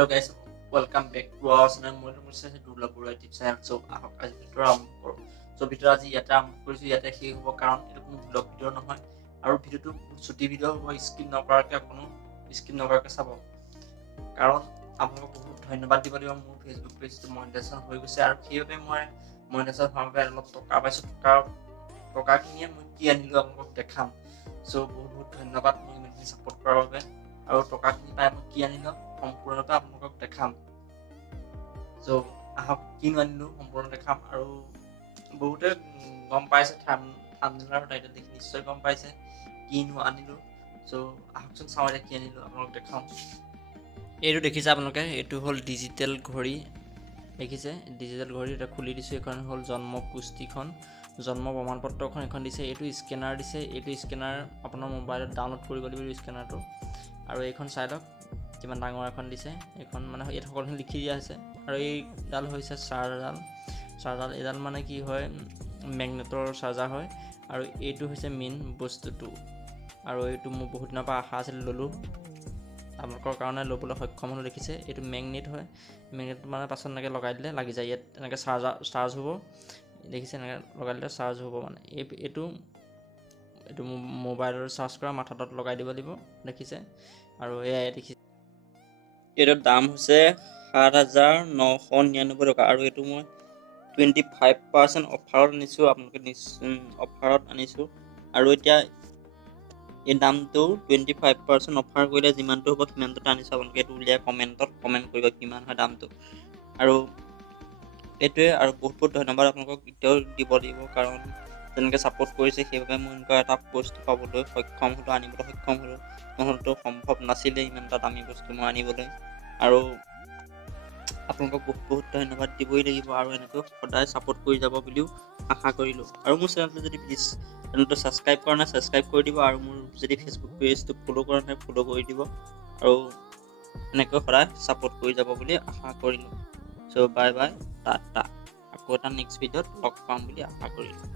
Hello guys, welcome back to our channel. মই দুৰ্লভ Barua tips and চ' আহক আজি ভিডিঅ' আৰম্ভ কৰোঁ। চ' ভিডিঅ' আজি ইয়াতে আৰম্ভ কৰিছোঁ, ইয়াতে শেষ হ'ব কাৰণ এইটো কোনো ব্লগ ভিডিঅ' নহয় আৰু ভিডিঅ'টো ছুটি ভিডিঅ' হ'ব। স্কিপ নকৰাকৈ চাব কাৰণ আপোনালোকক বহুত ধন্যবাদ দিব লাগিব। মোৰ ফেচবুক পেজটো মনিটাইজেশ্যন হৈ গৈছে আৰু সেইবাবে মই মনিটাইজেশ্যন হোৱাৰ বাবে অলপ টকা পাইছোঁ। টকাখিনিয়ে মই কি আনিলোঁ আপোনালোকক দেখাম। চ' বহুত ধন্যবাদ মোক ইমানখিনি ছাপোৰ্ট কৰাৰ বাবে আৰু টকাখিনি পাই মই কি আনিলোঁ সম্পূৰ্ণৰূপে আপোনালোকক দেখাম। চ' আহক কিনো আনিলোঁ সম্পূৰ্ণ দেখাম আৰু বহুতে গম পাইছে থাম্বনেইল টাইটেল দেখি নিশ্চয় গম পাইছে কিনো আনিলোঁ। চ' আহকচোন চাওঁ এতিয়া কি আনিলোঁ আপোনালোকক দেখাওঁ। এইটো দেখিছে আপোনালোকে, এইটো হ'ল ডিজিটেল ঘড়ী। দেখিছে ডিজিটেল ঘড়ী এটা খুলি দিছোঁ। এইখন হ'ল জন্ম পুষ্টিখন, জন্ম প্ৰমাণপত্ৰখন এখন দিছে। এইটো স্কেনাৰ দিছে। এইটো স্কেনাৰ আপোনাৰ মোবাইলত ডাউনলোড কৰিব লাগিব স্কেনাৰটো। আৰু এইখন চাই লওক কিমান ডাঙৰ এখন দিছে। এইখন মানে ইয়াত সকলোখিনি লিখি দিয়া হৈছে। আৰু এইডাল হৈছে চাৰ্জাৰ। এইডাল মানে কি হয়, মেগনেটৰ চাৰ্জাৰ হয়। আৰু এইটো হৈছে মেইন বস্তুটো। আৰু এইটো মোৰ বহুত দিনৰ পৰা আশা আছিল, ল'লোঁ। আপোনালোকৰ কাৰণে ল'বলৈ সক্ষম হ'লোঁ। দেখিছে এইটো মেগনেট হয়। মেগনেট মানে পাছত এনেকৈ লগাই দিলে লাগি যায়। ইয়াত এনেকৈ চাৰ্জ হ'ব। দেখিছে এনেকৈ লগাই দিলে চাৰ্জ হ'ব। মানে এইটো মোবাইলৰ চাৰ্জ কৰা মাথাটোত লগাই দিব লাগিব। দেখিছে আৰু এয়াই দেখিছে। এইটোৰ দাম হৈছে ৭,৯৯৯ টকা আৰু এইটো মই 25% অফাৰত আনিছোঁ। আপোনালোকে অফাৰত আনিছোঁ আৰু এতিয়া এই দামটো 25% অফাৰ কৰিলে যিমানটো হ'ব সিমানটোতে আনিছোঁ। আপোনালোকে এইটো উলিয়াই কমেণ্ট কৰিব কিমান হয় দামটো। আৰু এইটোৱে আৰু বহুত ধন্যবাদ আপোনালোকক এতিয়াও দিব লাগিব কাৰণ যেনেকৈ ছাপোৰ্ট কৰিছে সেইবাবে মই এনেকুৱা এটা বস্তু পাবলৈ সক্ষম হ'লোঁ, আনিবলৈ সক্ষম হ'লোঁ। নহ'লেতো সম্ভৱ নাছিলে ইমান এটা দামী বস্তু মই আনিবলৈ। আৰু আপোনালোকক বহুত ধন্যবাদ দিবই লাগিব আৰু এনেকৈ সদায় ছাপোৰ্ট কৰি যাব বুলিও আশা কৰিলোঁ। আৰু মোৰ চেনেলটো যদি প্লিজ চেনেলটো ছাবস্ক্ৰাইব কৰা নাই ছাবস্ক্ৰাইব কৰি দিব আৰু মোৰ যদি ফেচবুক পেজটো ফ'ল' কৰা নাই ফ'ল' কৰি দিব আৰু এনেকৈ সদায় ছাপোৰ্ট কৰি যাব বুলি আশা কৰিলোঁ। চ' বাই বাই, টাটা। আকৌ এটা নেক্সট ভিডিঅ'ত লগ পাম বুলি আশা কৰিলোঁ।